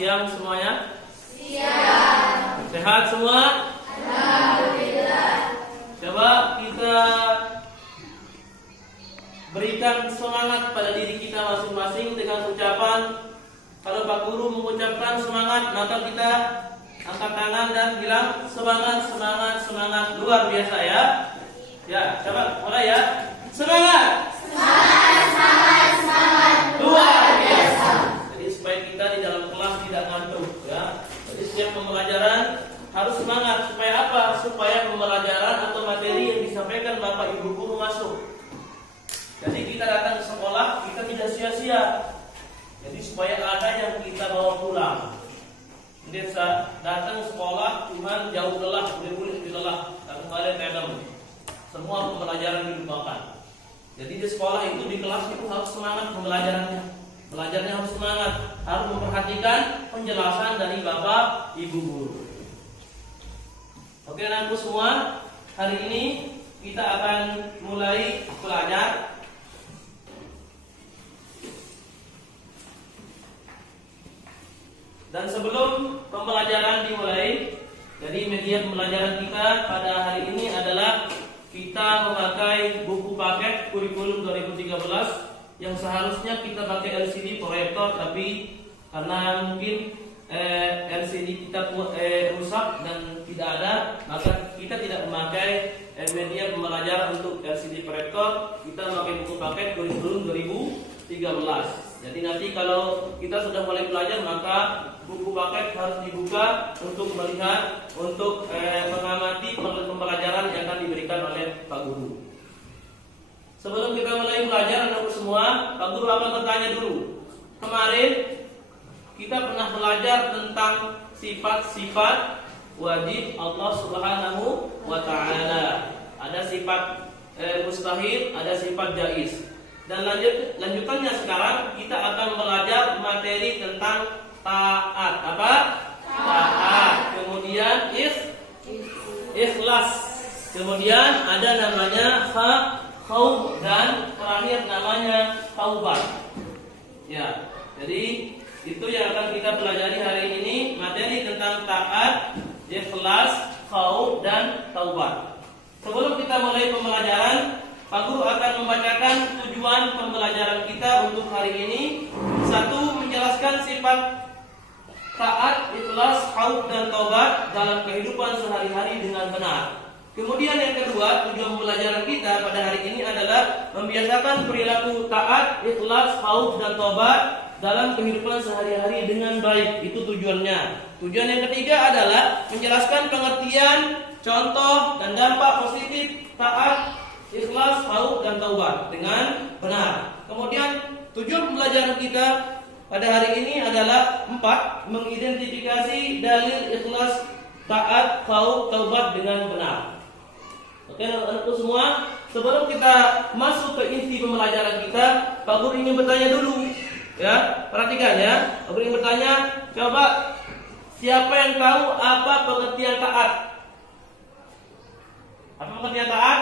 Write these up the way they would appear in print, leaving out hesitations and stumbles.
siang semuanya. Siang. Sehat semua? Alhamdulillah. Coba kita berikan semangat pada diri kita masing-masing dengan ucapan. Kalau Pak Guru mengucapkan semangat, maka kita angkat tangan dan bilang semangat, semangat, semangat. Luar biasa ya. Ya, coba mulai ya. Semangat. Semangat, semangat, semangat. Luar biasa. Jadi supaya kita di dalam kelas tidak ngantuk ya. Jadi setiap pembelajaran harus semangat. Supaya apa? Supaya pembelajaran atau materi yang disampaikan Bapak Ibu guru masuk. Jadi kita datang ke sekolah, kita tidak sia-sia. Jadi supaya ada yang kita bawa pulang. Jadi datang sekolah cuman jauh lelah, boleh-boleh lelah, tak kembali tedem. Semua pembelajaran dilupakan. Jadi di sekolah itu, di kelas itu harus semangat pembelajarannya. Belajarnya harus semangat, harus memperhatikan penjelasan dari Bapak Ibu guru. Oke anak-anakku semua, hari ini kita akan mulai belajar. Dan sebelum pembelajaran dimulai, jadi media pembelajaran kita pada hari ini adalah kita memakai buku paket kurikulum 2013 yang seharusnya kita pakai LCD proyektor, tapi karena mungkin LCD kita rusak dan tidak ada, maka kita tidak memakai media pembelajaran untuk LCD proyektor. Kita memakai buku paket kurikulum 2013. Jadi nanti kalau kita sudah mulai belajar, maka buku paket harus dibuka untuk melihat, untuk mengamati pembelajaran yang akan diberikan oleh Pak Guru. Sebelum kita mulai belajar anak-anak semua, Pak Guru akan bertanya dulu. Kemarin kita pernah belajar tentang sifat-sifat wajib Allah Subhanahu wa Ta'ala. Ada sifat mustahil, ada sifat jaiz. Dan lanjutannya sekarang kita akan belajar materi tentang taat. Apa? Taat. Kemudian ikhlas. Kemudian ada namanya khauf dan terakhir namanya taubat. Ya. Jadi itu yang akan kita pelajari hari ini, materi tentang taat, ikhlas, khauf dan taubat. Sebelum kita mulai pembelajaran, Pak Guru akan membacakan tujuan pembelajaran kita untuk hari ini. Satu, menjelaskan sifat taat, ikhlas, khauf dan taubat dalam kehidupan sehari-hari dengan benar. Kemudian yang kedua, tujuan pembelajaran kita pada hari ini adalah membiasakan perilaku taat, ikhlas, khauf dan taubat dalam kehidupan sehari-hari dengan baik. Itu tujuannya. Tujuan yang ketiga adalah menjelaskan pengertian, contoh dan dampak positif taat, ikhlas, khauf dan taubat dengan benar. Kemudian tujuan pembelajaran kita pada hari ini adalah 4, mengidentifikasi dalil ikhlas, taat, khauf, taubat dengan benar. Oke anak-anakku semua, sebelum kita masuk ke inti pembelajaran kita, Pak Guru ingin bertanya dulu. Ya, perhatikan ya. Pak Guru ingin bertanya, coba siapa yang tahu apa pengertian taat? Apa pengertian taat?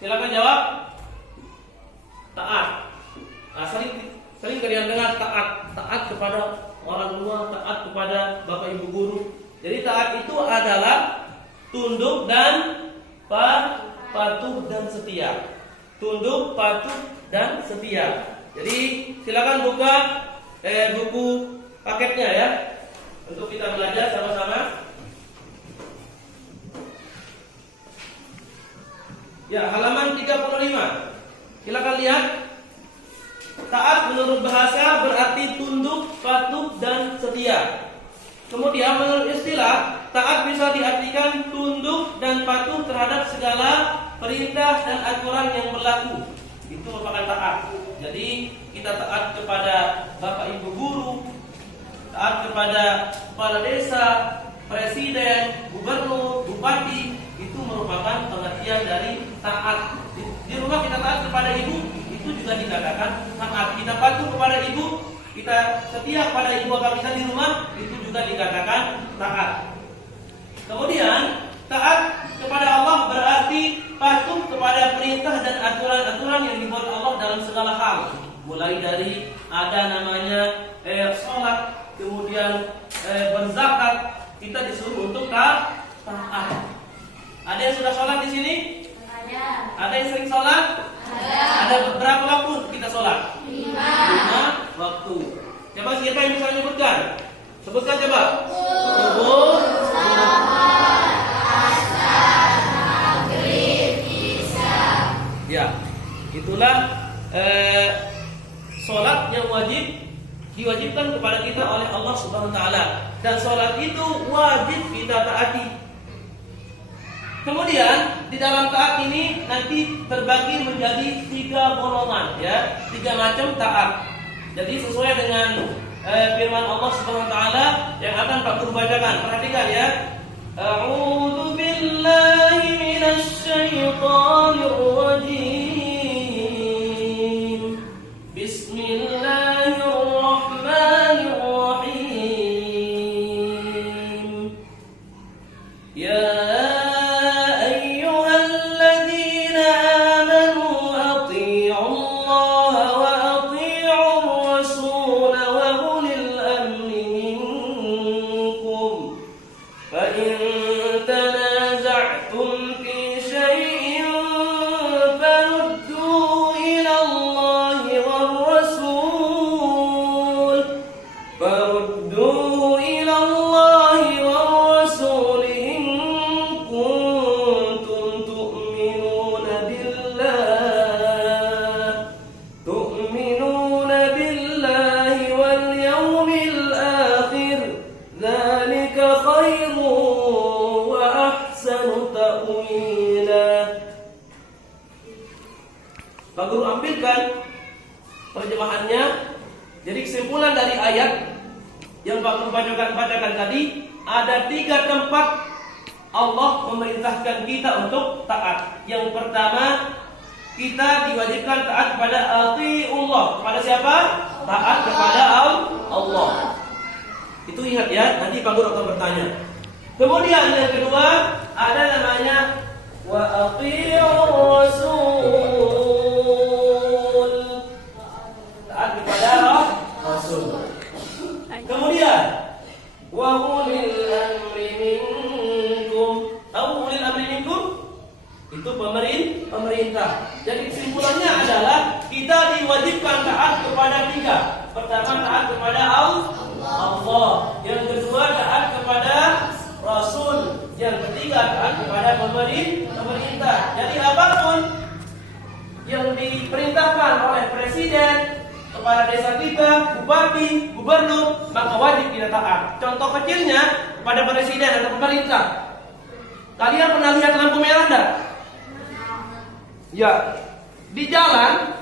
Silakan jawab. Taat. Nah, sering kalian dengar taat kepada orang tua, taat kepada Bapak Ibu guru. Jadi taat itu adalah tunduk dan patuh dan setia. Tunduk, patuh dan setia. Jadi silakan buka buku paketnya ya, untuk kita belajar sama-sama. Ya, halaman 35. Silakan lihat. Taat menurut bahasa berarti tunduk, patuh dan setia. Kemudian menurut istilah, taat bisa diartikan tunduk dan patuh terhadap segala perintah dan aturan yang berlaku. Itu merupakan taat. Jadi kita taat kepada Bapak Ibu guru, taat kepada kepala desa, presiden, gubernur, bupati. Itu merupakan pengertian dari taat. Di rumah kita taat kepada ibu, itu juga dikatakan taat. Kita patuh kepada ibu, kita setia kepada ibu bapak kita di rumah, itu juga dikatakan taat. Kemudian taat kepada Allah berarti patuh kepada perintah dan aturan-aturan yang dibuat Allah dalam segala hal. Mulai dari ada namanya sholat, kemudian kemudian berzakat, kita disuruh untuk taat. Ada yang sudah sholat di sini? Ada yang sering sholat? Ada berapa waktu kita sholat? 5 waktu. Coba siapa yang bisa menyebutkan? Sebutkan coba. Subuh, asar, maghrib, isya. Ya, itulah sholat yang diwajibkan kepada kita oleh Allah Subhanahu Wa Taala. Dan sholat itu wajib kita taati. Kemudian di dalam taat ini nanti terbagi menjadi 3 golongan, ya, 3 macam taat. Jadi sesuai dengan firman Allah Subhanahu Wa Taala yang akan Pak Guru bacakan. Perhatikan ya. A'udzu billahi minasy syaithanir rajim. Bismillahirrahmanirrahim. Ya Pak Guru ambilkan terjemahannya. Jadi kesimpulan dari ayat yang Pak Guru bacakan tadi, ada 3 tempat Allah memerintahkan kita untuk taat. Yang pertama, kita diwajibkan taat kepada atiullah. Kepada siapa? Taat kepada Allah. Itu ingat ya, nanti Pak Guru akan bertanya. Kemudian yang kedua, ada namanya wa atiur rasul. Taat kepada Rasul. Kemudian wa ulil amri minkum. Tahu ulil amri minkum? Itu pemerintah. Jadi kesimpulannya adalah kita diwajibkan taat kepada 3. Pertama, taat kepada Allah. Yang kedua, taat kepada Rasul. Yang ketiga, taat kepada pemerintah. Jadi apapun yang diperintahkan oleh presiden kepada desa kita, bupati, gubernur, maka wajib kita taat. Contoh kecilnya kepada presiden atau pemerintah. Kalian pernah lihat lampu merah enggak? Ya, di jalan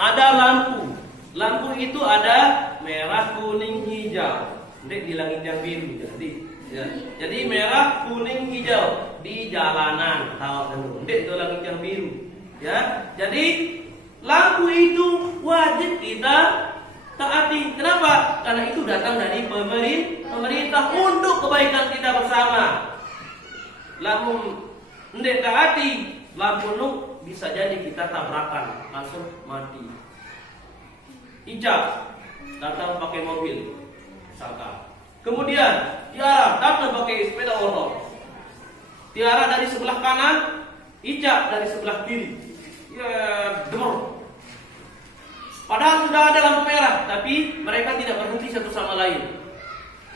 ada lampu. Lampu itu ada merah, kuning, hijau. Ndek di langit yang biru jadi. Ya. Jadi merah, kuning, hijau di jalanan. Tahu kan? Ndek itu langit yang biru. Ya. Jadi lampu itu wajib kita taati. Kenapa? Karena itu datang dari pemerintah untuk kebaikan kita bersama. Lampu ndek taati, lampu nu bisa jadi kita tabrakan, langsung mati. Ijab datang pakai mobil, misalkan. Kemudian Tiara datang pakai sepeda motor. Tiara dari sebelah kanan, Ijab dari sebelah kiri. Ya, demor. Padahal sudah ada lampu merah, tapi mereka tidak berhenti satu sama lain.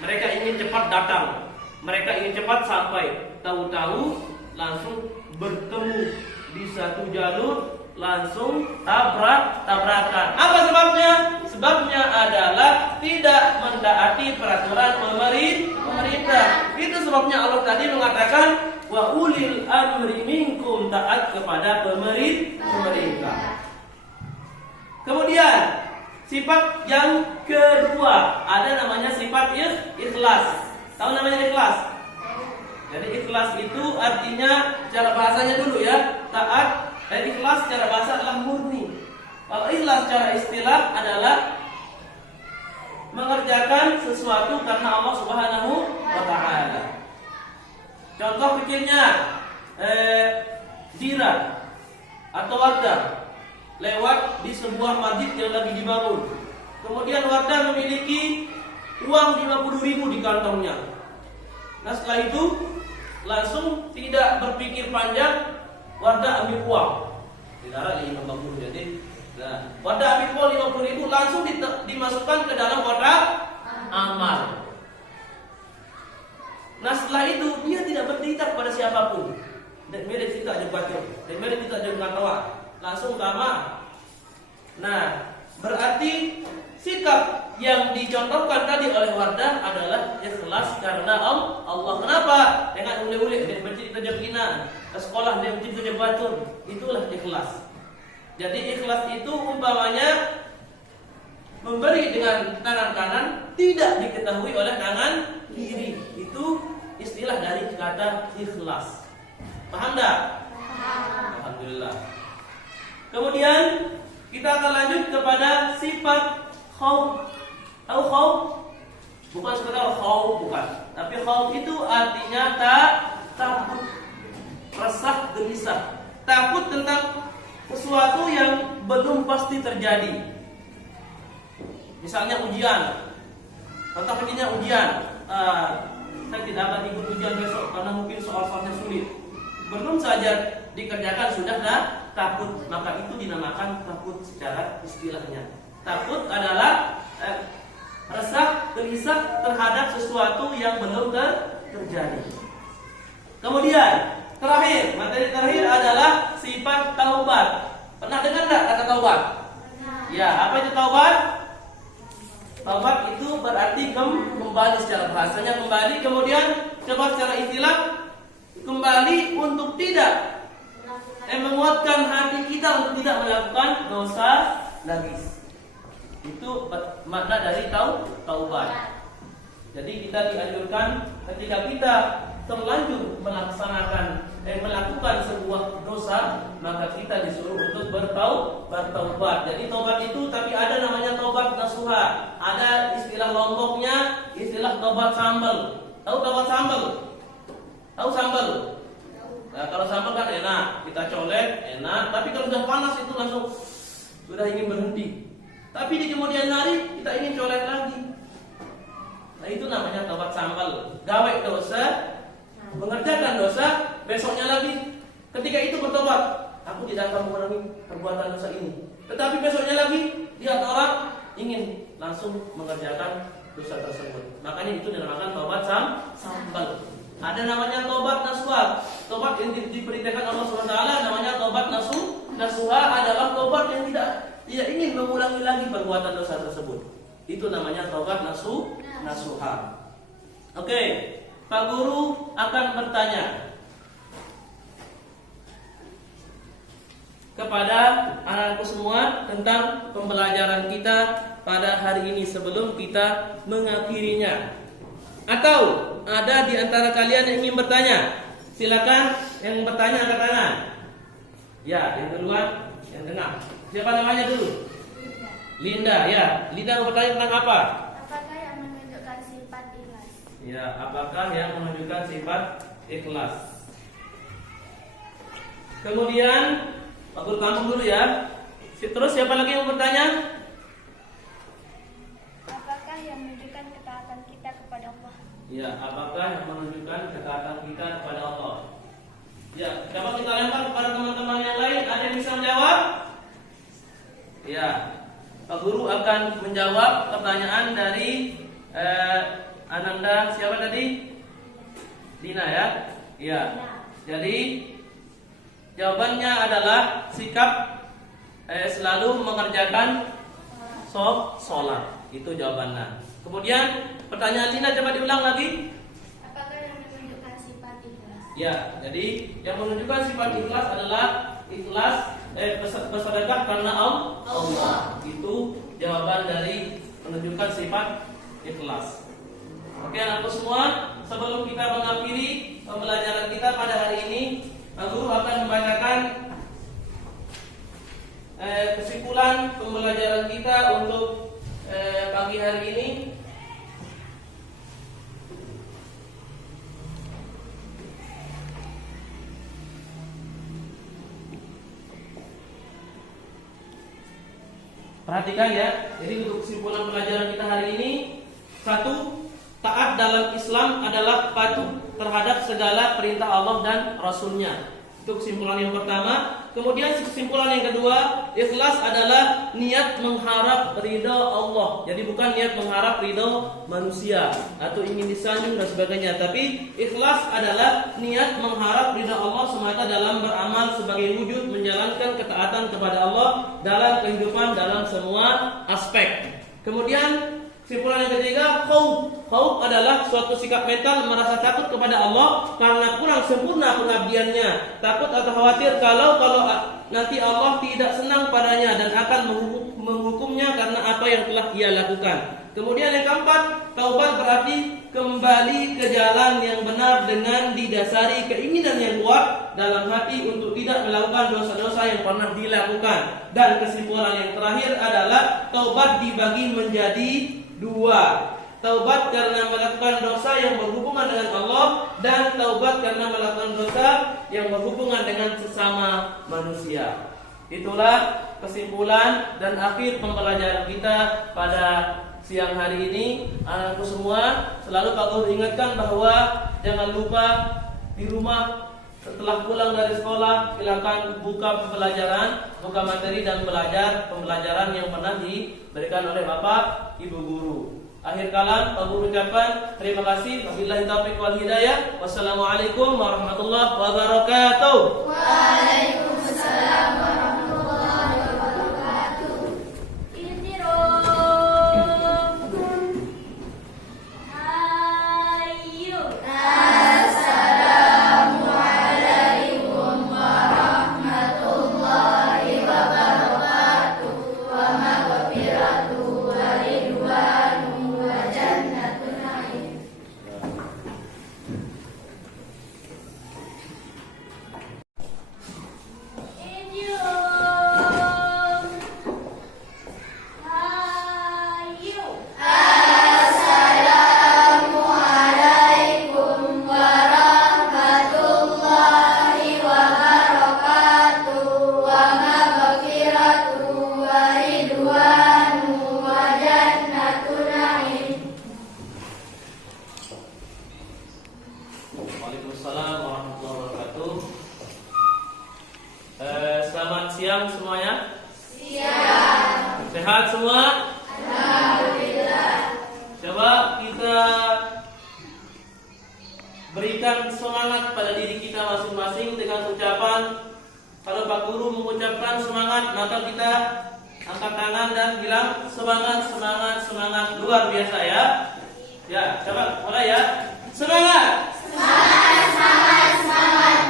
Mereka ingin cepat datang, mereka ingin cepat sampai. Tahu-tahu langsung bertemu di satu jalur, langsung tabrakan. Apa sebabnya? Sebabnya adalah tidak mentaati peraturan pemerintah. Itu sebabnya Allah tadi mengatakan wa ulil amri minkum, taat kepada pemerintah. Kemudian sifat yang kedua ada namanya sifat ikhlas. Tahu namanya ikhlas? Jadi ikhlas itu artinya cara bahasanya dulu ya, taat. Dan ikhlas secara bahasa adalah murni. Kalau ikhlas secara istilah adalah mengerjakan sesuatu karena Allah Subhanahu wa Ta'ala. Contoh kecilnya, dira atau warga lewat di sebuah masjid yang lagi dibangun. Kemudian warga memiliki uang 50.000 di kantongnya. Nah setelah itu langsung tidak berpikir panjang, Wardah ambil uang. Tidak ada 50 jadi. Nah, Wardah ambil uang 50.000 langsung dimasukkan ke dalam kotak amal. Nah setelah itu dia tidak bercerita pada siapapun. Dan mereka tidak jebak, dan mereka tidak jebak langsung kamar. Nah berarti sikap yang dicontohkan tadi oleh Wardah adalah ikhlas karena Allah. Kenapa? Dengan ule-ule dia bercerita jebina ke sekolah dia bercerita jebatun. Itulah ikhlas. Jadi ikhlas itu umpamanya memberi dengan tangan kanan tidak diketahui oleh tangan kiri. Itu istilah dari kata ikhlas. Paham tak? Alhamdulillah. Kemudian kita akan lanjut kepada sifat khauf. Tahu khauf? Bukan sekedar khauf, bukan. Tapi khauf itu artinya takut, resah, gelisah. Takut tentang sesuatu yang belum pasti terjadi. Misalnya ujian. Contoh kecilnya ujian. Saya tidak akan ikut ujian besok karena mungkin soal-soalnya sulit. Belum saja dikerjakan sudah takut, maka itu dinamakan takut secara istilahnya. Takut adalah resah, gelisah terhadap sesuatu yang belum terjadi. Kemudian terakhir, materi terakhir adalah sifat taubat. Pernah dengar enggak kata taubat? Ya, apa itu taubat? Taubat itu berarti kembali secara bahasanya kembali, kemudian coba secara istilah kembali untuk tidak menguatkan hati kita untuk tidak melakukan dosa lagi. Itu makna dari taubat. Jadi kita dianjurkan ketika kita terlanjur melakukan sebuah dosa, maka kita disuruh untuk bertaubat. Jadi taubat itu tapi ada namanya taubat nasuha. Ada istilah Lomboknya, istilah taubat sambal. Tahu taubat sambal? Tahu sambal? Nah, kalau sambal kan enak, kita colek enak. Tapi kalau sudah panas itu langsung sudah ingin berhenti. Tapi di kemudian hari kita ingin colek lagi. Nah itu namanya taubat sambal. Gawe dosa, mengerjakan dosa, besoknya lagi. Ketika itu bertobat, aku tidak akan mengulangi perbuatan dosa ini. Tetapi besoknya lagi lihat orang ingin langsung mengerjakan dosa tersebut. Makanya itu dinamakan taubat sambal. Ada namanya tobat nasuha. Tobat yang diperintahkan Allah SWT namanya tobat nasuha adalah tobat yang tidak ingin mengulangi lagi perbuatan dosa tersebut. Itu namanya tobat nasuha. Oke, Pak Guru akan bertanya kepada anak-anakku semua tentang pembelajaran kita pada hari ini sebelum kita mengakhirinya. Atau ada di antara kalian yang ingin bertanya? Silakan yang bertanya angkat tangan. Ya, yang duluan, yang tengah. Siapa namanya dulu? Linda, ya. Linda mau bertanya tentang apa? Apakah yang menunjukkan sifat ikhlas? Ya, apakah yang menunjukkan sifat ikhlas? Kemudian, Pak Guru kampung dulu ya. Terus siapa lagi yang mau bertanya? Apakah yang menunjukkan ketaatan kita kepada Allah? Ya, apakah yang menunjukkan ketaatan kita kepada Allah? Ya, coba kita lempar kepada teman-teman yang lain. Ada yang bisa menjawab? Ya, Pak Guru akan menjawab pertanyaan dari Ananda. Siapa tadi? Dina ya? Ya. Jadi jawabannya adalah sikap selalu mengerjakan sholat. Itu jawabannya. Kemudian pertanyaan Dina coba diulang lagi. Apakah yang menunjukkan sifat ikhlas? Ya, jadi yang menunjukkan sifat ikhlas adalah ikhlas bersedekah karena Allah. Itu jawaban dari menunjukkan sifat ikhlas. Oke anakku semua, sebelum kita mengakhiri pembelajaran kita pada hari ini, Pak Guru akan membacakan kesimpulan pembelajaran kita untuk pagi hari ini. Perhatikan ya. Jadi untuk kesimpulan pelajaran kita hari ini, Satu, taat dalam Islam adalah patuh terhadap segala perintah Allah dan Rasulnya. Itu kesimpulan yang pertama. Kemudian kesimpulan yang kedua, ikhlas adalah niat mengharap ridha Allah. Jadi bukan niat mengharap ridha manusia atau ingin disanjung dan sebagainya. Tapi ikhlas adalah niat mengharap ridha Allah semata dalam beramal sebagai wujud menjalankan ketaatan kepada Allah dalam kehidupan dalam semua aspek. Kemudian kesimpulan yang ketiga, khauf adalah suatu sikap mental merasa takut kepada Allah karena kurang sempurna pengabdiannya. Takut atau khawatir kalau nanti Allah tidak senang padanya dan akan menghukumnya karena apa yang telah ia lakukan. Kemudian yang keempat, taubat berarti kembali ke jalan yang benar dengan didasari keinginan yang kuat dalam hati untuk tidak melakukan dosa-dosa yang pernah dilakukan. Dan kesimpulan yang terakhir adalah taubat dibagi menjadi dua. Taubat karena melakukan dosa yang berhubungan dengan Allah dan taubat karena melakukan dosa yang berhubungan dengan sesama manusia. Itulah kesimpulan dan akhir pembelajaran kita pada siang hari ini. Anakku semua, selalu Pak Guru ingatkan bahwa jangan lupa di rumah setelah pulang dari sekolah silakan buka pembelajaran, buka materi dan belajar pembelajaran yang pernah diberikan oleh Bapak Ibu guru. Akhir kalam Pak Guru ucapkan terima kasih. Wabillahi taufiq wal hidayah. Wassalamualaikum warahmatullahi wabarakatuh. Waalaikumsalam warahmatullahi wabarakatuh. Hayu. Assalamualaikum warahmatullahi wabarakatuh. Wa maghfiratuh wa ridwanu wa jannatun na'im. Waalaikumsalam warahmatullahi wabarakatuh. Selamat siang semuanya. Siang. Sehat semua? Alhamdulillah. Coba kita berikan semangat pada diri kita masing-masing dengan ucapan. Kalau Pak Guru mengucapkan semangat, maka kita angkat tangan dan bilang semangat, semangat, semangat. Luar biasa ya. Ya, coba mulai ya. Semangat.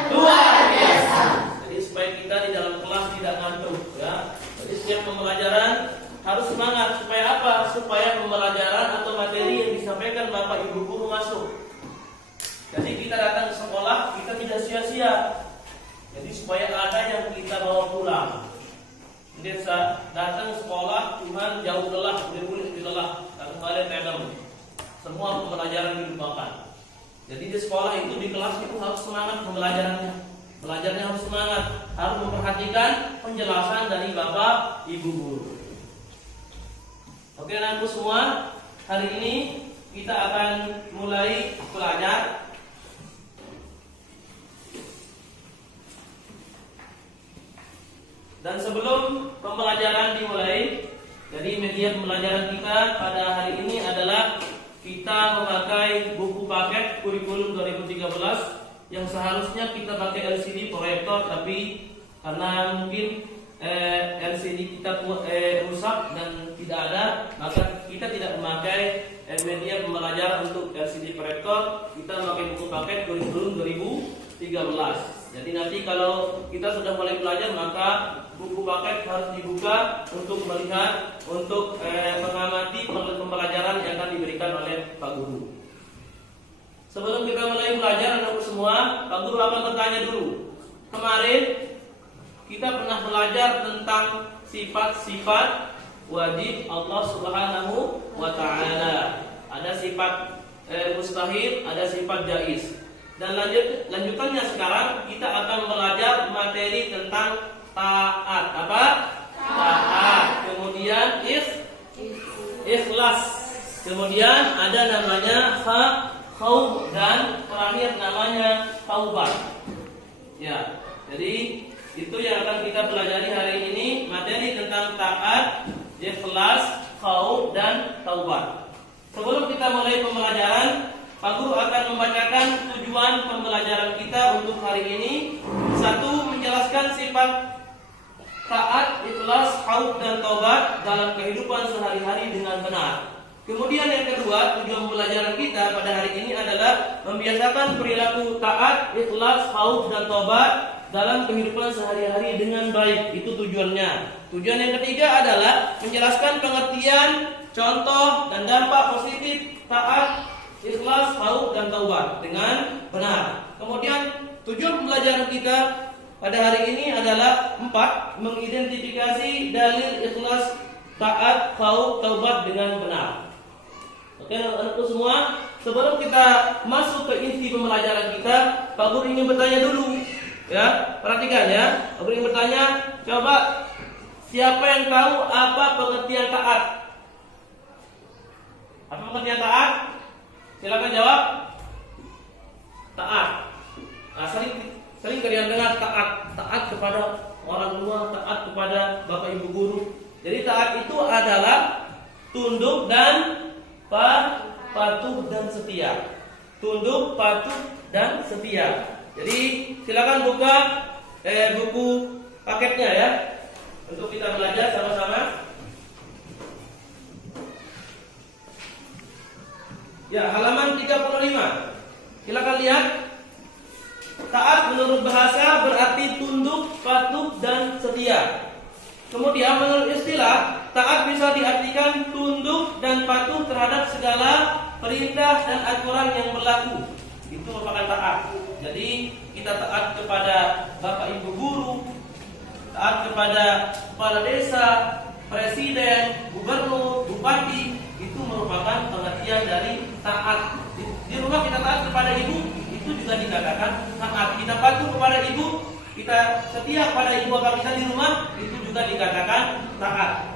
Luar biasa. Jadi supaya kita di dalam kelas tidak ngantuk ya. Jadi setiap pembelajaran harus semangat. Supaya apa? Supaya pembelajaran atau materi yang disampaikan Bapak Ibu guru masuk. Jadi kita datang ke sekolah, kita tidak sia-sia. Jadi supaya ada yang kita bawa pulang. Jadi datang sekolah Tuhan jauh lelah, boleh dilelah, dan kembali tedem. Semua pembelajaran dilupakan. Jadi di sekolah itu, di kelas itu harus semangat pembelajarannya. Belajarnya harus semangat, harus memperhatikan penjelasan dari Bapak Ibu guru. Oke anakku semua, hari ini kita akan mulai belajar. Dan sebelum pembelajaran dimulai, jadi media pembelajaran kita pada hari ini adalah kita memakai buku paket kurikulum 2013 yang seharusnya kita pakai LCD proyektor, tapi karena mungkin LCD kita rusak dan tidak ada, maka kita tidak memakai media pembelajaran untuk LCD proyektor. Kita memakai buku paket kurikulum 2013. Jadi nanti kalau kita sudah mulai belajar, maka buku paket harus dibuka untuk melihat, untuk mengamati pembelajaran yang akan diberikan oleh Pak Guru. Sebelum kita mulai belajar anak semua, Pak Guru akan bertanya dulu. Kemarin kita pernah belajar tentang sifat-sifat wajib Allah Subhanahu wa Ta'ala. Ada sifat mustahil, ada sifat jaiz. Dan lanjutannya sekarang kita akan belajar materi tentang taat. Apa? Taat. Kemudian ikhlas. kemudian ada namanya khauf, dan terakhir namanya taubat. Ya, jadi itu yang akan kita pelajari hari ini, materi tentang taat, ikhlas, khauf, dan taubat. Sebelum kita mulai pembelajaran, Pak Guru akan membacakan tujuan pembelajaran kita untuk hari ini. Satu, menjelaskan sifat taat, ikhlas, khauf, dan taubat dalam kehidupan sehari-hari dengan benar. Kemudian yang kedua, tujuan pembelajaran kita pada hari ini adalah membiasakan perilaku taat, ikhlas, khauf, dan taubat dalam kehidupan sehari-hari dengan baik. Itu tujuannya. Tujuan yang ketiga adalah menjelaskan pengertian, contoh, dan dampak positif taat, ikhlas, khauf, dan taubat dengan benar. Kemudian tujuan pembelajaran kita pada hari ini adalah 4, mengidentifikasi dalil ikhlas, taat, khauf, taubat dengan benar. Oke, anak-anakku semua, sebelum kita masuk ke inti pembelajaran kita, Pak Guru ingin bertanya dulu. Ya, perhatikan ya. Pak Guru ingin bertanya, coba siapa yang tahu apa pengertian taat? Apa pengertian taat? Silakan jawab. Taat. Nah, sering kalian dengar taat kepada orang tua, taat kepada bapak ibu guru. Jadi taat itu adalah tunduk dan patuh dan setia. Tunduk, patuh, dan setia. Jadi silakan buka buku paketnya ya, untuk kita belajar sama-sama. Ya, halaman 35. Silakan lihat. Taat menurut bahasa berarti tunduk, patuh, dan setia. Kemudian menurut istilah, taat bisa diartikan tunduk dan patuh terhadap segala perintah dan aturan yang berlaku. Itu merupakan taat. Jadi kita taat kepada bapak ibu guru, taat kepada kepala desa, presiden, gubernur, bupati. Itu merupakan pengertian dari taat. Di rumah kita taat kepada ibu, itu juga dikatakan taat. Kita patuh kepada ibu, kita setia pada ibu bapak kita di rumah, itu juga dikatakan taat.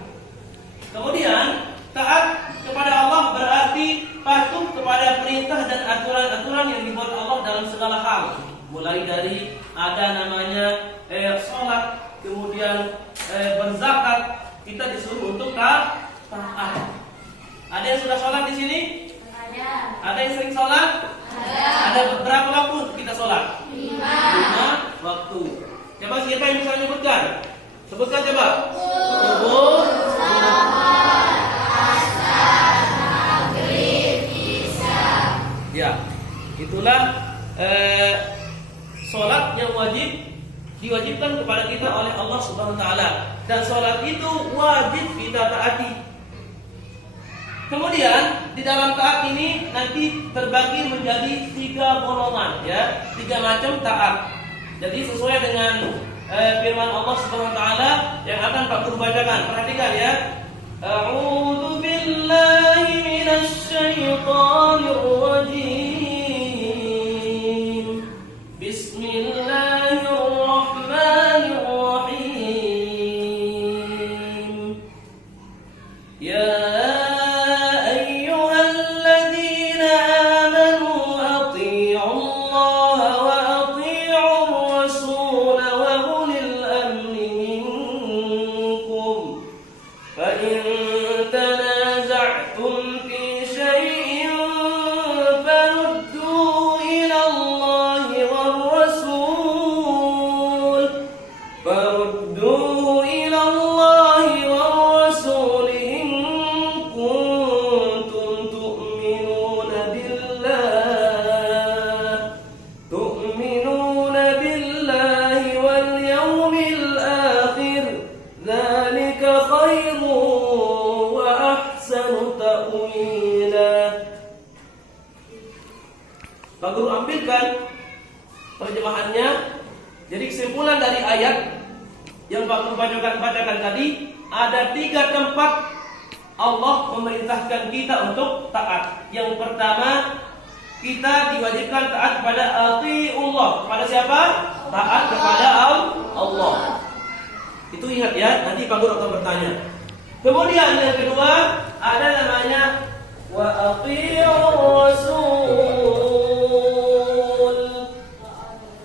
Kemudian taat kepada Allah berarti patuh kepada perintah dan aturan-aturan yang dibuat Allah dalam segala hal. Mulai dari ada namanya sholat, kemudian berzakat, kita disuruh untuk taat. Ada yang sudah sholat di sini? Ada yang sering sholat? Ada berapa waktu kita sholat? 5 waktu. Coba siapa yang bisa menyebutkan? Sebutkan coba. Subuh, asar, maghrib, isya. Ya, itulah sholat yang diwajibkan kepada kita oleh Allah Subhanahu Wa Taala. Dan sholat itu wajib kita taati. Kemudian di dalam taat ini nanti terbagi menjadi 3 golongan, ya, 3 macam taat. Jadi sesuai dengan firman Allah Subhanahu Wa Taala yang akan Pak Guru bacakan. Perhatikan ya. A'udzu billahi minasy syaithanir rajim. Bismillahirrahmanirrahim. Ya Pak Guru ambilkan terjemahannya. Jadi kesimpulan dari ayat yang Pak Guru bacakan tadi, ada 3 tempat Allah memerintahkan kita untuk taat. Yang pertama, kita diwajibkan taat kepada Allah. Kepada siapa? Taat kepada Allah. Itu ingat ya, nanti Pak Guru akan bertanya. Kemudian yang kedua, ada namanya wa athi'ur rasul.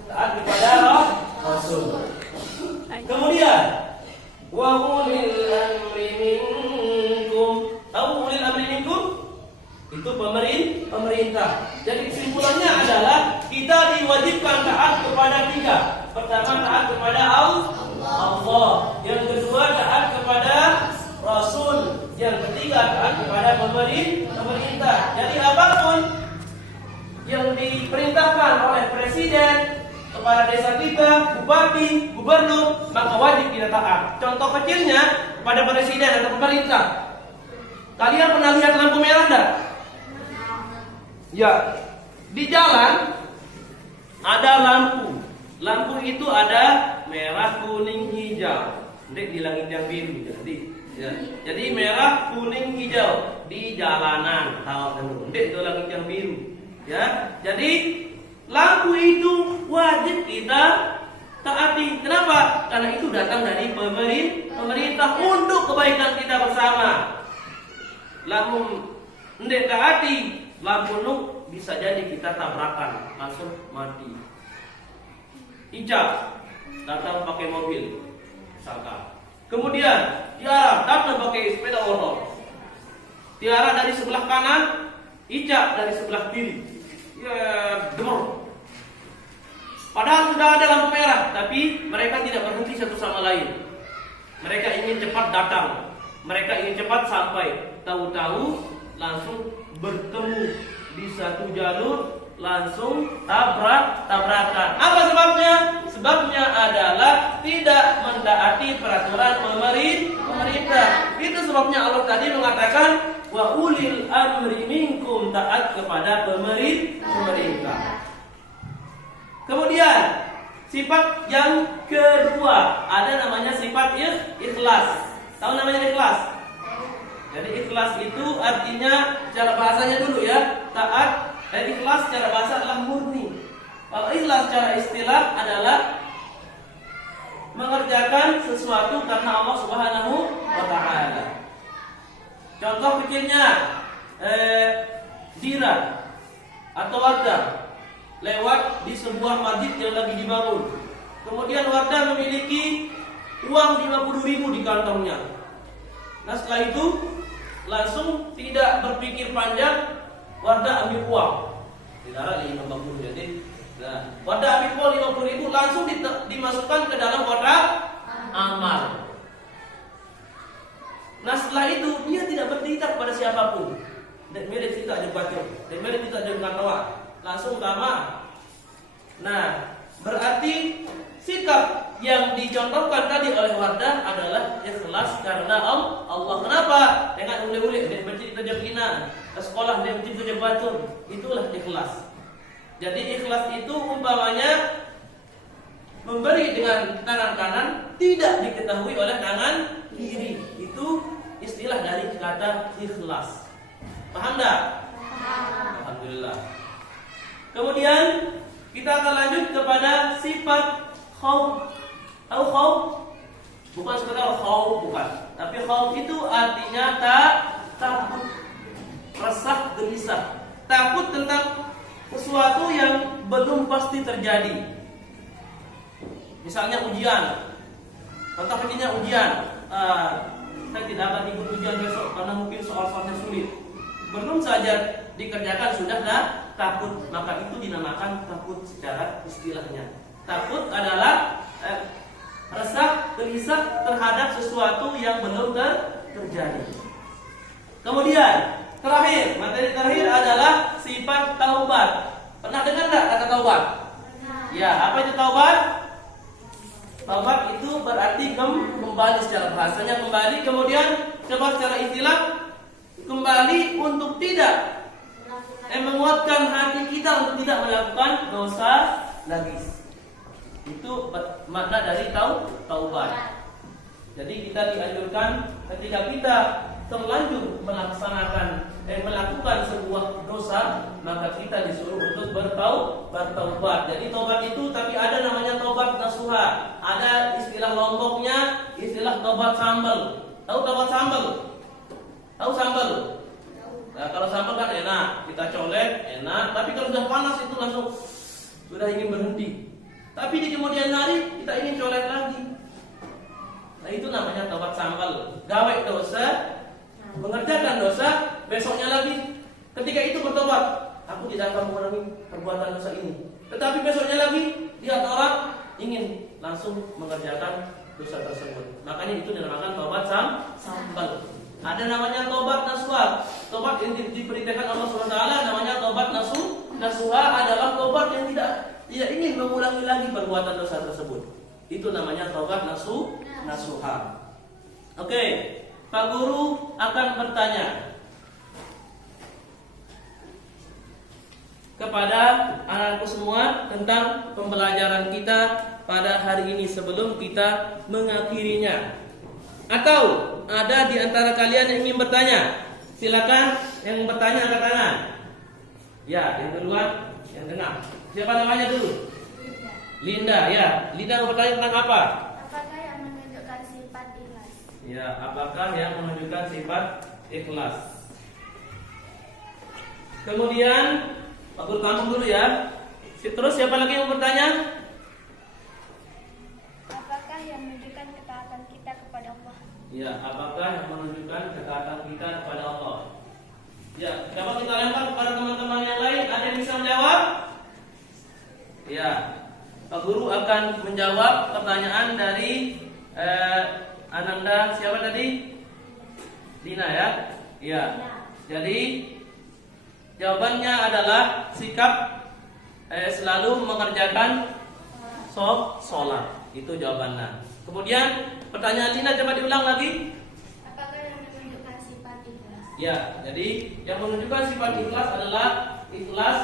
Taat kepada Rasul. Kemudian wa ulil amri minkum. Tahu ulil amri minkum? Itu pemerintah. Jadi kesimpulannya adalah kita diwajibkan taat kepada tiga. Pertama, taat kepada Allah. Yang kedua, taat kepada Rasul. Yang ketiga, taat kepada pemerintah. Jadi apapun yang diperintahkan oleh presiden, kepala desa kita, bupati, gubernur, maka wajib kita taat. Contoh kecilnya kepada presiden atau pemerintah. Kalian pernah lihat lampu merah enggak? Ya, di jalan ada lampu. Lampu itu ada merah, kuning, hijau. Ndek di langit yang biru. Jadi merah, kuning, hijau di jalanan. Tahu ndek itu langit yang biru. Ya, jadi lampu itu wajib kita taati. Kenapa? Karena itu datang dari pemerintah untuk kebaikan kita bersama. Lamun ndek taati lampu nu bisa jadi kita tabrakan, langsung mati. Ijab datang pakai mobil, misalkan. Kemudian Tiara datang pakai sepeda motor. Tiara dari sebelah kanan, Ijab dari sebelah kiri. Ya, demor. Padahal sudah ada lampu merah, tapi mereka tidak berhenti satu sama lain. Mereka ingin cepat datang. Mereka ingin cepat sampai. Tahu-tahu langsung bertemu di satu jalur, langsung tabrakan. Apa sebabnya? Sebabnya adalah tidak mentaati peraturan pemerintah. Itu sebabnya Allah tadi mengatakan wa ulil amri minkum, taat kepada pemerintah. Kemudian sifat yang kedua ada namanya sifat ikhlas. Tahu namanya ikhlas? Jadi ikhlas itu artinya cara bahasanya dulu ya, taat. Ikhlas secara bahasa adalah murni. Kalau ikhlas secara istilah adalah mengerjakan sesuatu karena Allah Subhanahu wa taala. Contoh kecilnya Dira atau Wardah lewat di sebuah masjid yang lagi dibangun. Kemudian Wardah memiliki uang 50.000 di kantongnya. Nah setelah itu langsung tidak berpikir panjang, Wardah ambil uang. Tidak ada 50 jadi. Nah, Wardah ambil uang 50.000 langsung dimasukkan ke dalam kotak amal. Nah setelah itu dia tidak bercerita kepada siapapun. Dan mereka cerita aja baca. Dan mereka cerita aja katawa. Langsung tamat. Nah berarti sikap yang dicontohkan tadi oleh Wardah adalah ikhlas karena Allah. Kenapa? Dengan ule-ule dia bercerita jaminan ke sekolah dia bercerita jabatan. Itulah ikhlas. Jadi ikhlas itu umpamanya memberi dengan tangan kanan tidak diketahui oleh tangan kiri. Itu istilah dari kata ikhlas. Paham tak? Alhamdulillah. Kemudian kita akan lanjut kepada sifat khauf. Tahu khauf? Bukan sekedar khauf, bukan. Tapi khauf itu artinya takut, resah, gelisah. Takut tentang sesuatu yang belum pasti terjadi. Misalnya ujian. Contoh kecilnya ujian. Saya tidak akan ikut ujian besok karena mungkin soal-soalnya sulit. Belum saja dikerjakan sudah takut. Maka itu dinamakan takut secara istilahnya. Takut adalah resah, gelisah terhadap sesuatu yang belum terjadi. Kemudian materi terakhir adalah sifat taubat. Pernah dengar enggak kata taubat? Ya, apa itu taubat? Taubat itu berarti kembali secara bahasanya kembali, kemudian coba secara istilah kembali untuk tidak menguatkan hati kita untuk tidak melakukan dosa lagi. Itu makna dari taubat. Jadi kita dianjurkan ketika kita terlanjur melakukan sebuah dosa, maka kita disuruh untuk bertaubat. Jadi taubat itu tapi ada namanya taubat nasuha. Ada istilah Lomboknya, istilah taubat sambal. Tahu taubat sambal? Tahu sambal? Nah, kalau sambal langsung sudah ingin berhenti. Tapi di kemudian hari kita ingin colet lagi. Nah itu namanya tobat sambal. Gawe dosa, mengerjakan dosa, besoknya lagi. Ketika itu bertobat, aku tidak akan mengulangi perbuatan dosa ini. Tetapi besoknya lagi lihat orang ingin langsung mengerjakan dosa tersebut. Makanya itu dinamakan tobat sambal. Ada namanya tobat nasuha. Tobat yang diperintahkan Allah SWT namanya tobat nasuha adalah tobat yang tidak ingin mengulangi lagi perbuatan dosa tersebut. Itu namanya tobat nasuha. Oke, Pak Guru akan bertanya kepada anak-anakku semua tentang pembelajaran kita pada hari ini sebelum kita mengakhirinya. Atau ada di antara kalian yang ingin bertanya? Silakan yang bertanya angkat tangan. Ya, yang duluan, yang tengah. Siapa namanya dulu? Linda, ya. Linda mau bertanya tentang apa? Apakah yang menunjukkan sifat ikhlas? Ya, apakah yang menunjukkan sifat ikhlas? Kemudian Pak Guru kampung dulu ya. Terus siapa lagi yang mau bertanya? Apakah yang menunjukkan ketaatan kita kepada Allah? Ya, apakah yang menunjukkan ketaatan kita kepada Allah? Ya, dapat kita lempar kepada teman-teman yang lain. Ada yang bisa menjawab? Ya, Pak Guru akan menjawab pertanyaan dari Ananda. Siapa tadi? Dina ya? Ya. Jadi jawabannya adalah sikap selalu mengerjakan sholat. Itu jawabannya. Kemudian pertanyaan Dina coba diulang lagi. Apakah yang menunjukkan sifat ikhlas? Ya, jadi yang menunjukkan sifat ikhlas adalah ikhlas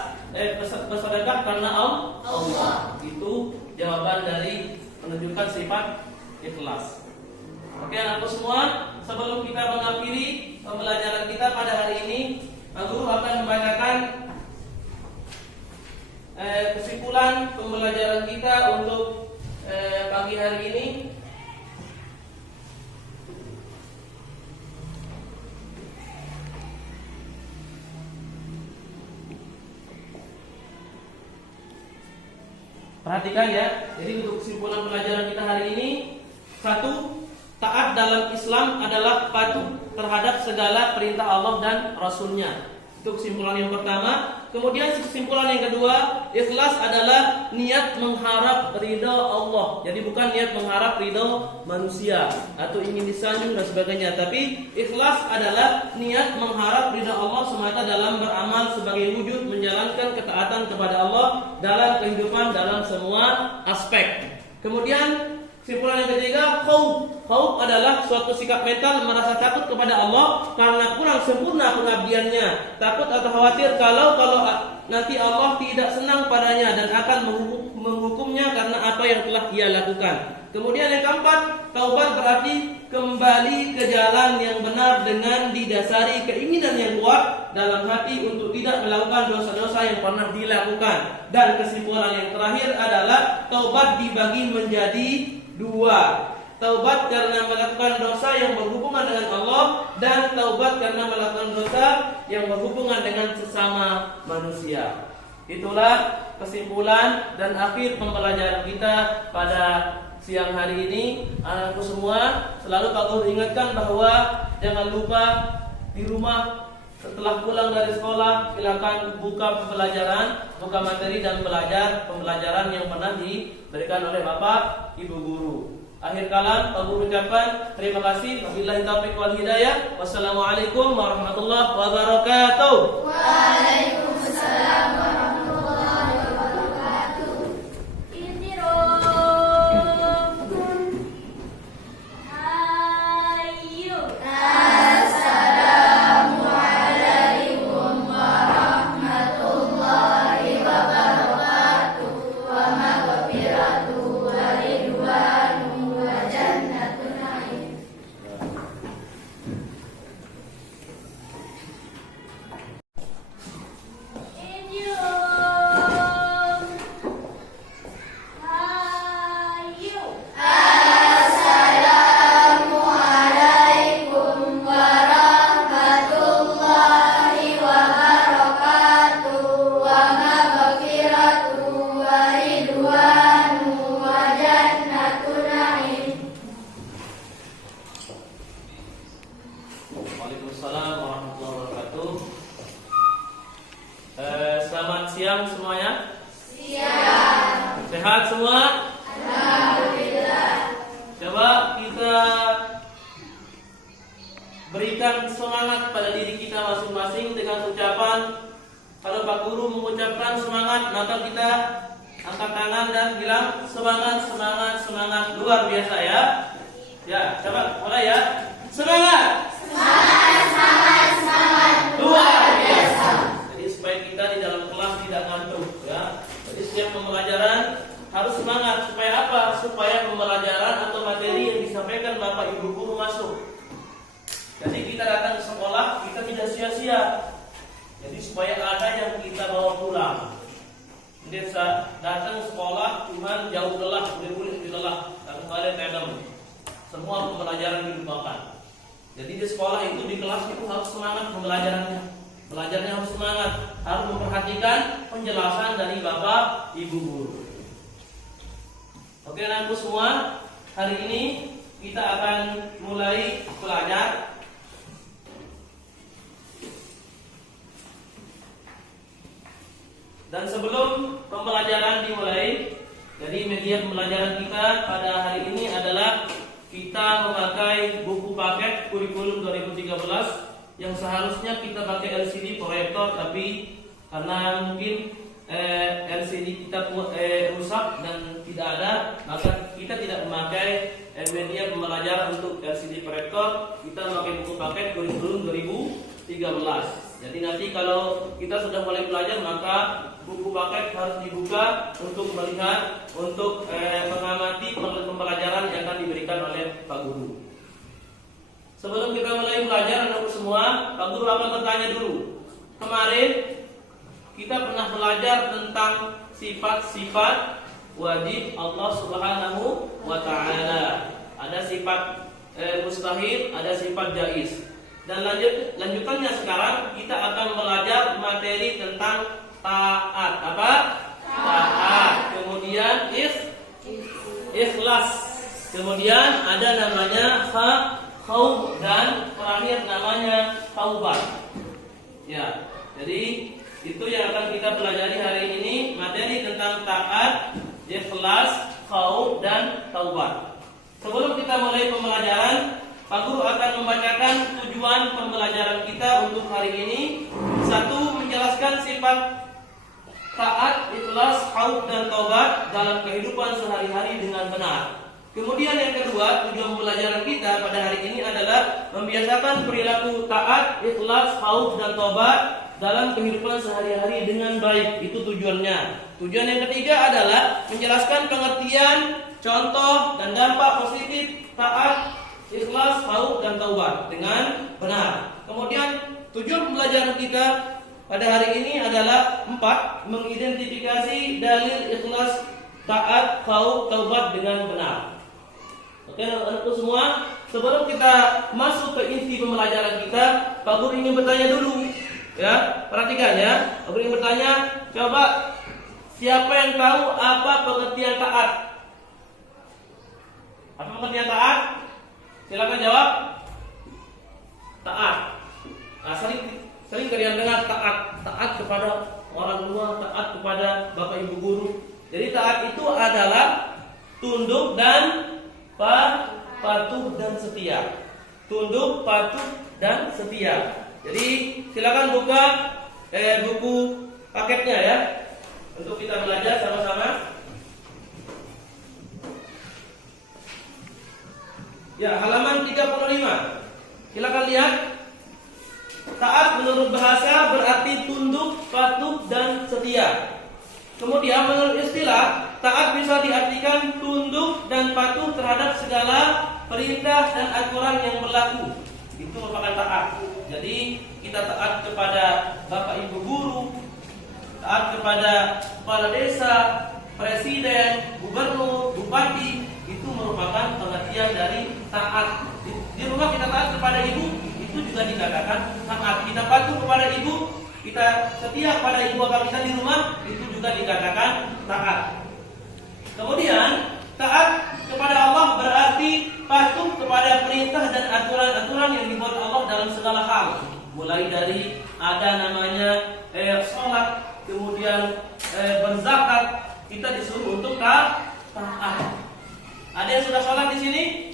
bersedekah karena Allah. Itu jawaban dari menunjukkan sifat ikhlas. Oke anakku semua, sebelum kita mengakhiri pembelajaran kita pada hari ini, Pak Guru akan membacakan kesimpulan pembelajaran kita untuk pagi hari ini. Perhatikan ya. Jadi untuk kesimpulan pelajaran kita hari ini, satu, taat dalam Islam adalah patuh terhadap segala perintah Allah dan Rasulnya. Itu kesimpulan yang pertama. Kemudian kesimpulan yang kedua, ikhlas adalah niat mengharap ridha Allah. Jadi bukan niat mengharap ridha manusia atau ingin disanjung dan sebagainya. Tapi ikhlas adalah niat mengharap ridha Allah semata dalam beramal sebagai wujud menjalankan ketaatan kepada Allah dalam kehidupan dalam semua aspek. Kemudian kesimpulan yang ketiga, khauf adalah suatu sikap mental merasa takut kepada Allah karena kurang sempurna pengabdiannya, takut atau khawatir kalau nanti Allah tidak senang padanya dan akan menghukumnya karena apa yang telah ia lakukan. Kemudian yang keempat, taubat berarti kembali ke jalan yang benar dengan didasari keinginan yang kuat dalam hati untuk tidak melakukan dosa-dosa yang pernah dilakukan. Dan kesimpulan yang terakhir adalah taubat dibagi menjadi dua. Taubat karena melakukan dosa yang berhubungan dengan Allah dan taubat karena melakukan dosa yang berhubungan dengan sesama manusia. Itulah kesimpulan dan akhir pembelajaran kita pada siang hari ini. Anakku semua, selalu Pak Guru ingatkan bahwa jangan lupa di rumah setelah pulang dari sekolah silakan buka pembelajaran, buka materi dan belajar pembelajaran yang pernah diberikan oleh Bapak Ibu guru. Akhir kalam Pak Guru ucapkan terima kasih. Wabillahi taufiq wal hidayah. Wassalamualaikum warahmatullahi wabarakatuh. Waalaikumsalam warahmatullahi wabarakatuh. Hayu. Assalamualaikum warahmatullahi wabarakatuh. Wa maghfiratuh wa ridwanu wa jannatun na'im. siang semuanya. Siang. Sehat semua? Alhamdulillah. Coba kita berikan semangat pada diri kita masing-masing dengan ucapan. Kalau Pak Guru mengucapkan semangat, maka kita angkat tangan dan bilang semangat, semangat, semangat. Luar biasa ya. Ya, coba mulai ya. Semangat. Semangat, semangat, semangat. Luar biasa. Jadi supaya kita di dalam kelas tidak ngantuk ya. Jadi setiap pembelajaran harus semangat. Supaya apa? Supaya pembelajaran atau materi yang disampaikan Bapak Ibu guru masuk. Jadi kita datang ke sekolah, kita tidak sia-sia. Jadi supaya ada yang kita bawa pulang. Jadi datang sekolah cuma jauh lelah, boleh lelah, dan kembali tedem. Semua pembelajaran dilupakan. Jadi di sekolah itu, di kelas itu harus semangat pembelajarannya. Belajarnya harus semangat, harus memperhatikan penjelasan dari Bapak Ibu guru. Oke, anak-anakku semua, hari ini kita akan mulai belajar. Dan sebelum pembelajaran dimulai, jadi media pembelajaran kita pada hari ini adalah kita memakai buku paket kurikulum 2013 yang seharusnya kita pakai LCD proyektor, tapi karena mungkin LCD kita rusak dan tidak ada, maka kita tidak memakai media pembelajaran untuk LCD proyektor. Kita memakai buku paket kurikulum 2013. Jadi nanti kalau kita sudah mulai belajar, maka buku paket harus dibuka untuk melihat, untuk mengamati pembelajaran yang akan diberikan oleh Pak Guru. Sebelum kita mulai belajar, anak semua, Pak Guru akan bertanya dulu. Kemarin kita pernah belajar tentang sifat-sifat wajib Allah Subhanahu wa Ta'ala. Ada sifat mustahil, ada sifat jaiz. Dan lanjutannya sekarang kita akan belajar materi tentang taat. Apa? Taat. Kemudian ikhlas. Kemudian ada namanya khauf, dan terakhir namanya taubat. Ya. Jadi itu yang akan kita pelajari hari ini, materi tentang taat, ikhlas, khauf, dan taubat. Sebelum kita mulai pembelajaran, Pak Guru akan membacakan tujuan pembelajaran kita untuk hari ini. Satu, menjelaskan sifat taat, ikhlas, khauf, dan taubat dalam kehidupan sehari-hari dengan benar. Kemudian yang kedua, tujuan pembelajaran kita pada hari ini adalah membiasakan perilaku taat, ikhlas, khauf, dan taubat dalam kehidupan sehari-hari dengan baik. Itu tujuannya. Tujuan yang ketiga adalah menjelaskan pengertian, contoh, dan dampak positif taat, ikhlas, khauf, dan taubat dengan benar. Kemudian tujuan pembelajaran kita pada hari ini adalah 4, mengidentifikasi dalil ikhlas, taat, khauf, taubat dengan benar. Oke, anak-anakku semua, sebelum kita masuk ke inti pembelajaran kita, Pak Guru ingin bertanya dulu. Ya, perhatikan ya. Pak Guru ingin bertanya, coba siapa yang tahu apa pengertian taat? Apa pengertian taat? Silakan jawab. Taat. Nah, sering kalian dengar taat kepada orang tua, taat kepada Bapak Ibu guru. Jadi taat itu adalah tunduk dan patuh dan setia. Tunduk, patuh, dan setia. Jadi silakan buka buku paketnya ya, untuk kita belajar sama-sama. Ya, halaman 35. Silakan lihat. Taat menurut bahasa berarti tunduk, patuh, dan setia. Kemudian menurut istilah, taat bisa diartikan tunduk dan patuh terhadap segala perintah dan aturan yang berlaku. Itu merupakan taat. Jadi kita taat kepada Bapak Ibu guru, taat kepada kepala desa, presiden, gubernur, bupati. Itu merupakan pengertian dari taat. Di rumah kita taat kepada ibu, itu juga dikatakan taat. Kita patuh kepada ibu, kita setia kepada ibu bapak kita di rumah, itu juga dikatakan taat. Kemudian taat kepada Allah berarti patuh kepada perintah dan aturan-aturan yang dibuat Allah dalam segala hal. Mulai dari ada namanya sholat, kemudian kemudian berzakat, kita disuruh untuk taat. Ada yang sudah sholat di sini?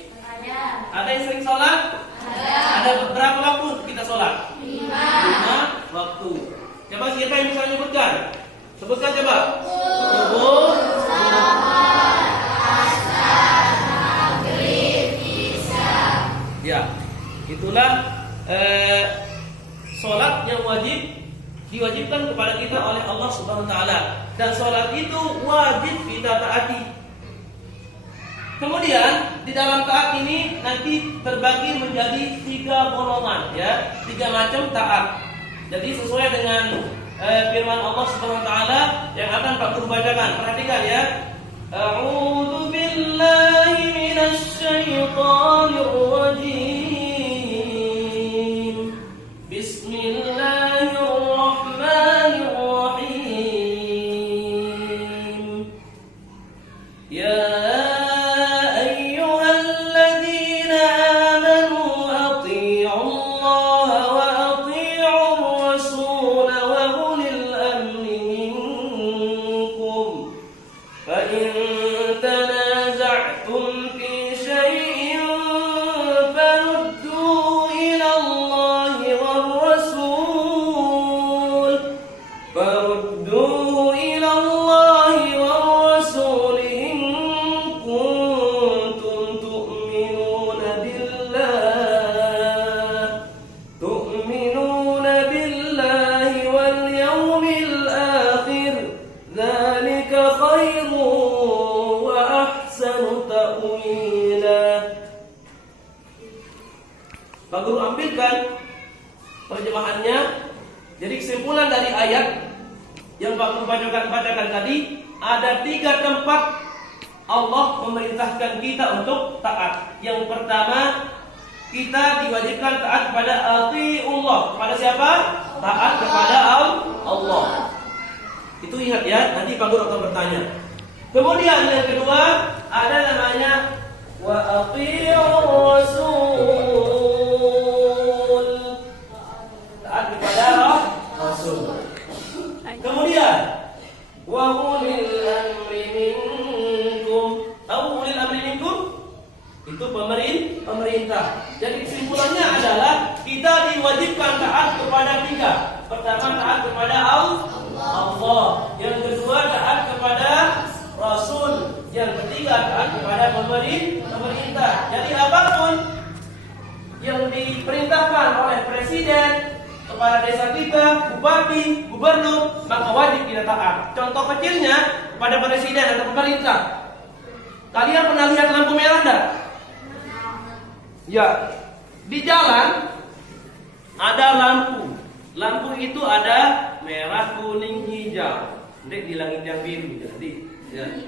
Ada yang sering sholat? Ada berapa waktu kita sholat? 5 waktu. Coba siapa yang bisa menyebutkan? Sebutkan coba. Subuh, ya, itulah sholat yang diwajibkan kepada kita oleh Allah Subhanahu Wa Taala, dan sholat itu wajib kita taati. Kemudian di dalam taat ini nanti terbagi menjadi 3 golongan, ya, 3 macam taat. Jadi sesuai dengan firman Allah Subhanahu Wa Taala yang akan Pak Guru bacakan. Perhatikan ya. A'udzu billahi minasy syaithanir rajim. Bismillahirrahmanirrahim. Ya Pak Guru ambilkan terjemahannya. Jadi kesimpulan dari ayat yang Pak Guru bacakan tadi, ada 3 tempat Allah memerintahkan kita untuk taat. Yang pertama, kita diwajibkan taat kepada atiullah. Kepada siapa? Taat kepada Allah. Itu ingat ya, nanti Pak Guru akan bertanya. Kemudian yang kedua, ada namanya wa atiur rasul. Taat kepada Rasul. Kemudian wa ulil amri minkum. Tahu ulil amri minkum? Itu pemerintah. Jadi kesimpulannya adalah kita diwajibkan taat kepada 3. Pertama, taat kepada Allah. Yang kedua, taat kepada Rasul. Yang ketiga, taat kepada pemerintah. Jadi apapun yang diperintahkan oleh presiden kepada desa kita, bupati, gubernur, maka wajib kita taat. Contoh kecilnya kepada presiden atau pemerintah. Kalian pernah lihat lampu merah enggak? Ya, di jalan ada lampu. Lampu itu ada merah, kuning, hijau. Ndek di langit yang biru.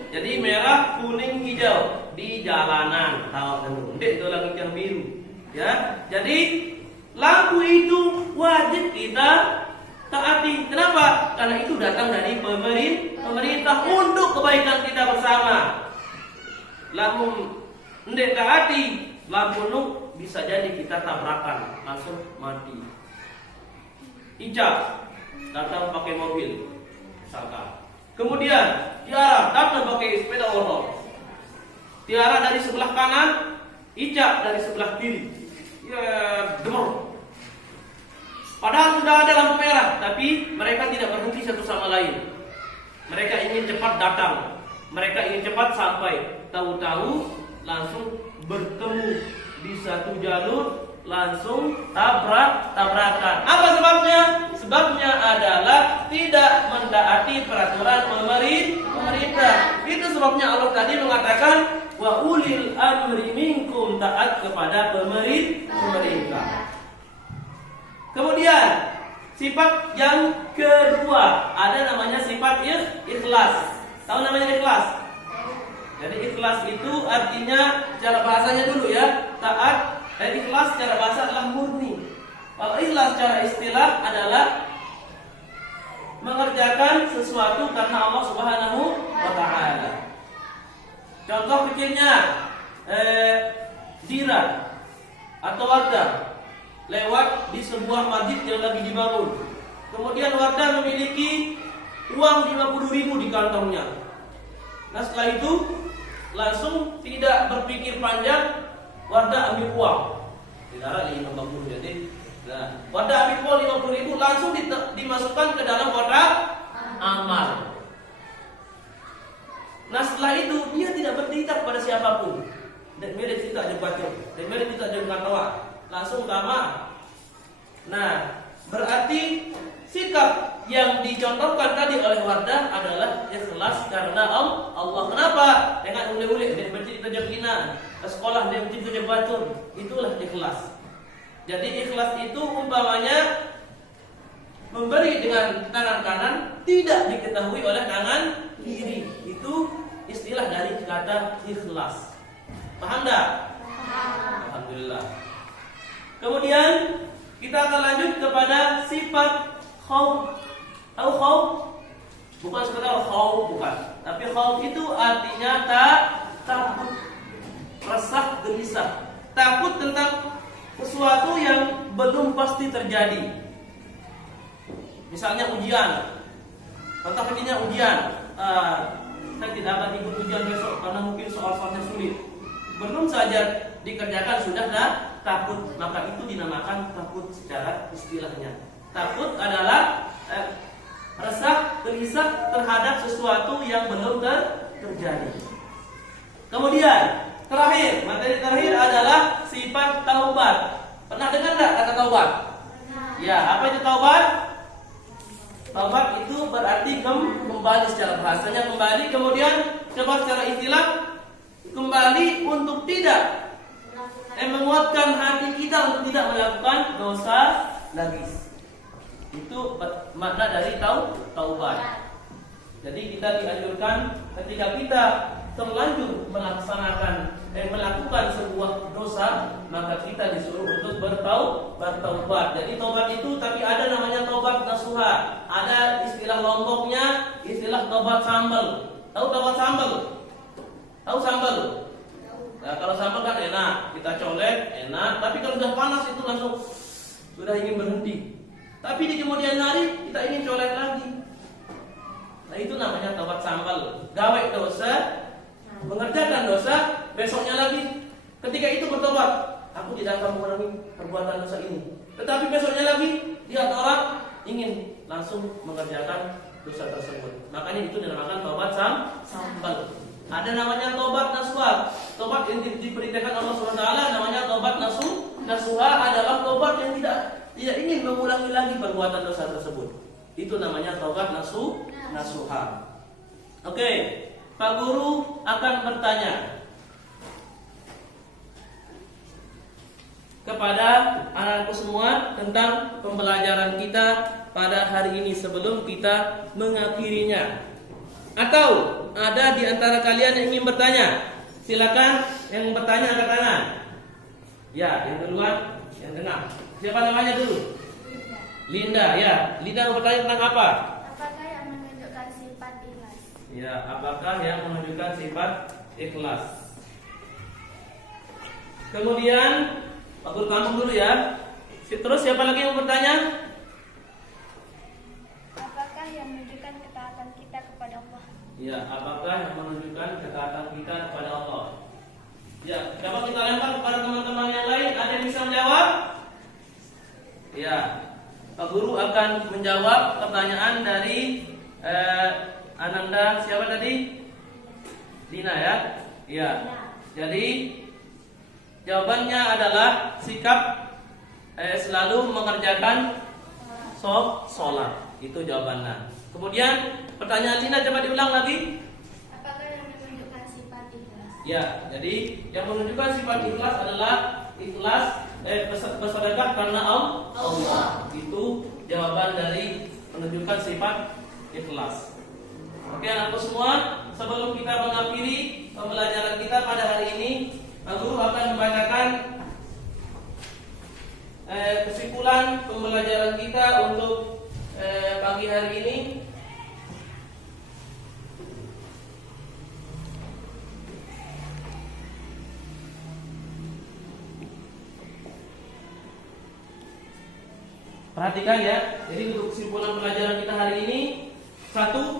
Jadi merah, kuning, hijau di jalanan. Tahu ndek itu langit yang biru. Ya, jadi lampu itu wajib kita taati. Kenapa? Karena itu datang dari pemerintah untuk kebaikan kita bersama. Lampu ndek taati, lampu nuk bisa jadi kita tabrakan, langsung mati. Hijab datang pakai mobil, misalkan. Kemudian tiara datang pakai sepeda motor. Tiara dari sebelah kanan, hijab dari sebelah kiri. Ya, demor. Padahal sudah ada lampu merah, tapi mereka tidak berhenti satu sama lain. Mereka ingin cepat datang, mereka ingin cepat sampai. Tahu-tahu langsung bertemu di satu jalur, langsung tabrakan. Apa sebabnya? Sebabnya adalah tidak mentaati peraturan pemerintah. Itu sebabnya Allah tadi mengatakan wa ulil amri minkum, taat kepada pemerintah. Kemudian sifat yang kedua ada namanya sifat ikhlas. Tahu namanya ikhlas? Jadi ikhlas itu artinya cara bahasanya dulu ya, taat. Dan ikhlas secara bahasa adalah murni. Kalau ikhlas secara istilah adalah mengerjakan sesuatu karena Allah Subhanahu wa Ta'ala. Contoh kecilnya, dira atau warga lewat di sebuah masjid yang lagi dibangun. Kemudian warga memiliki uang 50.000 di kantongnya. Nah setelah itu langsung tidak berpikir panjang, Wardah ambil uang. Tidak 50 jadi. Nah, Wardah ambil uang 50.000 langsung dimasukkan ke dalam kotak amal. Nah setelah itu dia tidak bercerita kepada siapapun. Dan dia cerita je baca, dan dia cerita je katawa, langsung kamar. Nah, berarti sikap yang dicontohkan tadi oleh Wardah adalah ikhlas karena Allah. Kenapa? Dengan ule-ule dia bercerita je kina, ke sekolah dia bercerita je baca, itulah ikhlas. Jadi ikhlas itu umpamanya memberi dengan tangan kanan tidak diketahui oleh tangan kiri. Itu istilah dari kata ikhlas. Paham tak? Paham. Alhamdulillah. Kemudian kita akan lanjut kepada sifat khauf. Tahu khauf? Bukan sekedar khauf, bukan. Tapi khauf itu artinya takut, resah, gelisah. Takut tentang sesuatu yang belum pasti terjadi. Misalnya ujian. Contoh kecilnya ujian. Saya tidak akan ikut ujian besok karena mungkin soal-soalnya sulit. Belum saja dikerjakan sudah takut, maka itu dinamakan takut secara istilahnya. Takut adalah resah, gelisah terhadap sesuatu yang belum terjadi. Kemudian terakhir, materi terakhir adalah sifat taubat. Pernah dengar enggak kata taubat? Ya, apa itu taubat? Taubat itu berarti kembali secara bahasanya kembali, kemudian coba secara istilah kembali untuk tidak menguatkan hati kita untuk tidak melakukan dosa lagi. Itu makna dari taubat. Jadi kita dianjurkan ketika kita terlanjur melakukan sebuah dosa, maka kita disuruh untuk bertaubat. Jadi taubat itu tapi ada namanya taubat nasuha. Ada istilah Lomboknya, istilah taubat sambal. Tahu taubat sambal? Tahu sambal? Nah, kalau sambal kan enak, kita colek enak. Tapi kalau sudah panas itu langsung sudah ingin berhenti. Tapi di kemudian hari kita ingin colek lagi. Nah itu namanya taubat sambal. Gawe dosa, mengerjakan dosa, besoknya lagi. Ketika itu bertobat, aku tidak akan mengulangi perbuatan dosa ini. Tetapi besoknya lagi lihat orang ingin langsung mengerjakan dosa tersebut. Makanya itu dinamakan taubat sambal. Ada namanya tobat nasuha. Tobat yang diperintahkan Allah SWT namanya tobat nasuha adalah tobat yang tidak ingin mengulangi lagi perbuatan dosa tersebut. Itu namanya tobat nasuha. Oke, Pak Guru akan bertanya kepada anak-anakku semua tentang pembelajaran kita pada hari ini sebelum kita mengakhirinya. Atau ada di antara kalian yang ingin bertanya? Silakan yang bertanya angkat tangan. Ya, yang duluan, yang tengah. Siapa namanya dulu? Linda, ya. Linda mau bertanya tentang apa? Apakah yang menunjukkan sifat ikhlas? Ya, apakah yang menunjukkan sifat ikhlas? Kemudian, Pak Guru kamu dulu ya. Terus siapa lagi yang mau bertanya? Apakah yang menunjukkan ketaatan kita kepada Allah? Ya, apakah yang menunjukkan ketaatan kita kepada Allah? Ya, dapat kita lempar kepada teman-teman yang lain. Ada yang bisa menjawab? Ya, Pak Guru akan menjawab pertanyaan dari Ananda. Siapa tadi? Lina ya? Ya. Jadi jawabannya adalah sikap selalu mengerjakan sholat. Itu jawabannya. Kemudian pertanyaan Lina coba diulang lagi. Apakah yang menunjukkan sifat ikhlas? Ya, jadi yang menunjukkan sifat ikhlas adalah ikhlas bersedekah karena Allah. Itu jawaban dari menunjukkan sifat ikhlas. Oke anakku semua, sebelum kita mengakhiri pembelajaran kita pada hari ini, Pak Guru akan membacakan kesimpulan pembelajaran kita untuk pagi hari ini. Perhatikan ya. Jadi untuk kesimpulan pelajaran kita hari ini, satu,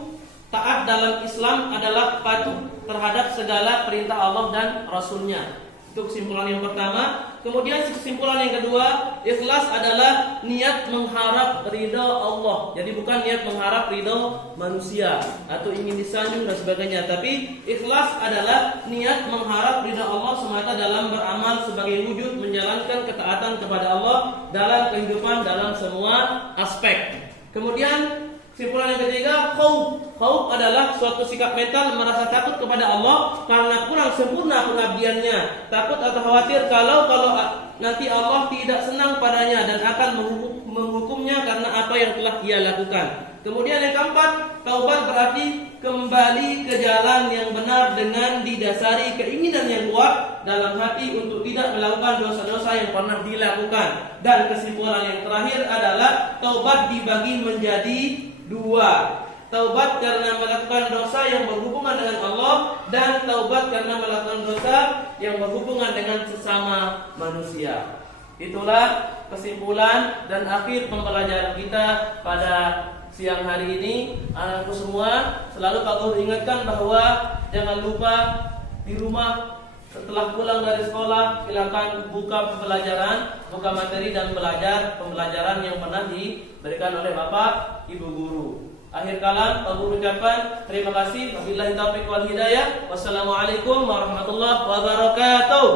dalam Islam adalah patuh terhadap segala perintah Allah dan Rasulnya. Itu kesimpulan yang pertama. Kemudian kesimpulan yang kedua, ikhlas adalah niat mengharap ridha Allah. Jadi bukan niat mengharap ridha manusia atau ingin disanjung dan sebagainya, tapi ikhlas adalah niat mengharap ridha Allah semata dalam beramal sebagai wujud menjalankan ketaatan kepada Allah dalam kehidupan dalam semua aspek. Kemudian kesimpulan yang ketiga, khauf adalah suatu sikap mental merasa takut kepada Allah karena kurang sempurna pengabdiannya, takut atau khawatir kalau nanti Allah tidak senang padanya dan akan menghukumnya karena apa yang telah ia lakukan. Kemudian yang keempat, taubat berarti kembali ke jalan yang benar dengan didasari keinginan yang kuat dalam hati untuk tidak melakukan dosa-dosa yang pernah dilakukan. Dan kesimpulan yang terakhir adalah taubat dibagi menjadi dua. Taubat karena melakukan dosa yang berhubungan dengan Allah, dan taubat karena melakukan dosa yang berhubungan dengan sesama manusia. Itulah kesimpulan dan akhir pembelajaran kita pada siang hari ini. Anakku semua, selalu Pak Guru ingatkan bahwa jangan lupa di rumah setelah pulang dari sekolah silakan buka pembelajaran, buka materi dan belajar pembelajaran yang pernah diberikan oleh Bapak Ibu guru. Akhir kalam Pak Guru ucapkan terima kasih. Wabillahi taufiq wal hidayah. Wassalamualaikum warahmatullahi wabarakatuh.